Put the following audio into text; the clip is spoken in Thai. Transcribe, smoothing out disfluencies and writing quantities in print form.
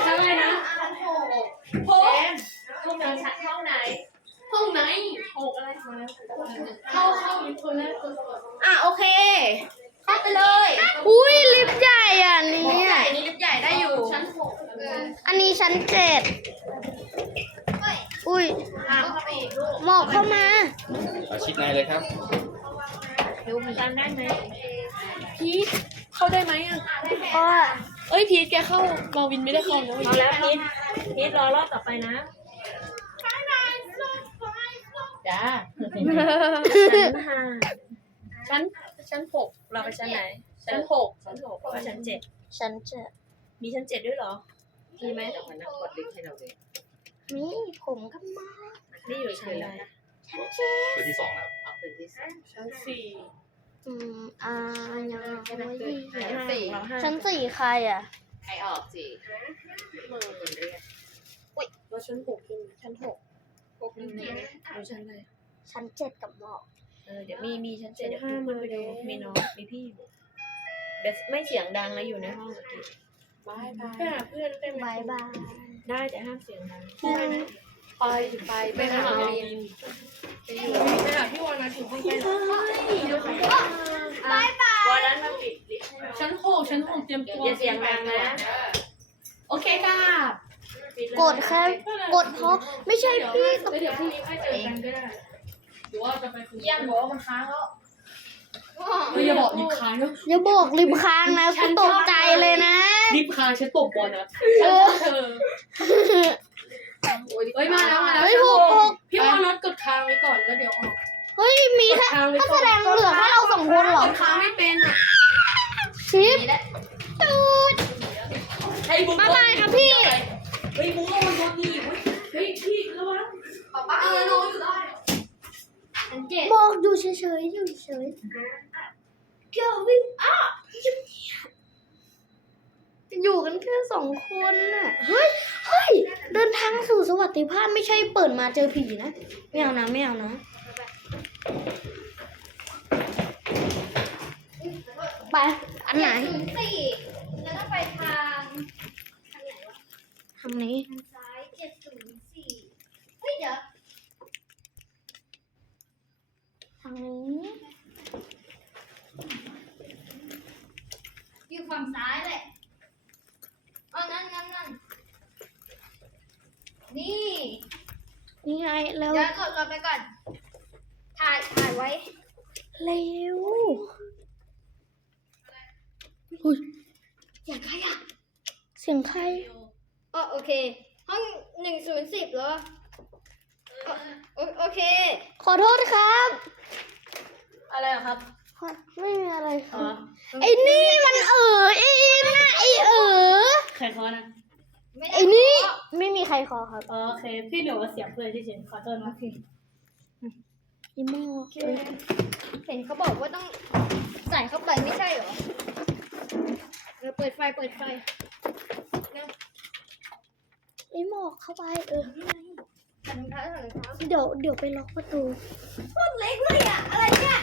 ชั้นอะไรนะชั้น6ห้องไหนห้องไหนห้องไหน6อะไรเข้าคนแรกโอเคเข้าไปเลยอุ้ยลิฟต์ใหญ่อ่ะนี่ใหญ่นี่ลิฟต์ใหญ่ได้อยู่ชั้น6 อันนี้ชั้น7อุ้ยเข้าไปอีกลูกหมอกเข้ามาชิดในเลยครับเดี๋ยวจำได้ไหมพีทเข้าได้ไหมอ่ะเพราะว่าเอ้ยพีทแกเข้ามาวินไม่ได้เข้านะเอาแล้วพีทรอรอบต่อไปนะจ้าชั้น6เราไปชั้นไหนชั้น6ว่าชั้น7 ชั้น7 มีชั้น7ด้วยเหรอมีไหมแต่มันกดลิงก์ให้เราเลยนี่ผมก็มานี่อยู่ชั้นอะไรชั้น7 คืนที่ 2แล้วเอาคืนที่ชั้นยังไม่ดีชั้นชั้น4ใครอ่ะใครออกสิคนเรียกแล้วชั้น6เป็นชั้น6นี่อยู่ชั้นอะไรชั้น7กับหมอกเดี๋ยวมีชั้น7เดี๋ยวพี่ไปดูมีน้องมีพี่อยู่แต่ไม่เสียงดังนะอยู่ในห้องเมื่อกี้บายไปหาเพื่อนได้ไหมบายบายได้แต่ห้ามเสียงดังไปหาวินไปหาพี่วอนมาถึงห้องไปหรอวันนั้นมาปิดลิฟต์ชั้น6เตรียมตัวอย่าเสียงดังนะโอเคค่ะกดแค่กดเพราะไม่ใช่พี่กับเดี๋ยวพรุ่งนี้ค่อยเจอกันก็ได้หรือว่าจะไปคุยยังบอกว่ามันค้างแล้วอย่าบอกลิฟค้างเนาะอย่าบอกริมค้างนะฉันตกใจเลยนะลิฟค้างฉันตบบอลนะเธอเฮ้ยมาแล้วเฮ้ยถูกพี่วอนนัดกดค้างไว้ก่อนแล้วเดี๋ยวออกเฮ้ยมีแค่ก็แสดงเหลือแค่เรา2คนเหรอกดค้างไม่เป็นอ่ะชิปตูดให้บุ๊กบ๊ายบายครับพี่เฮ้ยบุ๊กมันโดนดีเฮ้ยพี่ระวังป้าน้องอยู่ได้บอกอยู่เฉยๆอยู่เฉยเกี่ยววิ่งอยู่กันแค่2คนน่ะเฮ้ยเดินทางสู่สวัสดิภาพไม่ใช่เปิดมาเจอผีนะไม่เอานะไปอันไหน 704แล้วก็ไปทางไหนวะทำนี้ทางซ้าย704เฮ้ยเดี๋ยวทางนี้อยู่ฝั่งซ้ายแหละนั่นนี่นี่ไงแล้วเดี๋ยวกดไปก่อนถ่ายไว้เร็วอุ้ยอย่าขยับเสียงใครโอเค ห้อง1010เหรอโอเคขอโทษครับอะไรครับไม่มีอะไรครับไอ้นี่มันไอ้น่ะไอ้ใครคอนะไม่ได้ไอ้นี่ไม่มีใครขอครับโอเคพี่เหนือว่าเสียงเพื่อนที่เฉยขอโทษนะพี่อีโม่เห็นเขาบอกว่าต้องใส่เข้าไปไม่ใช่เหรอเปิดไฟไอ้หมอกเข้าไปใส่รองเท้าเดี๋ยวไปล็อกประตูโคตรเล็กเลยอะไรเนี่ย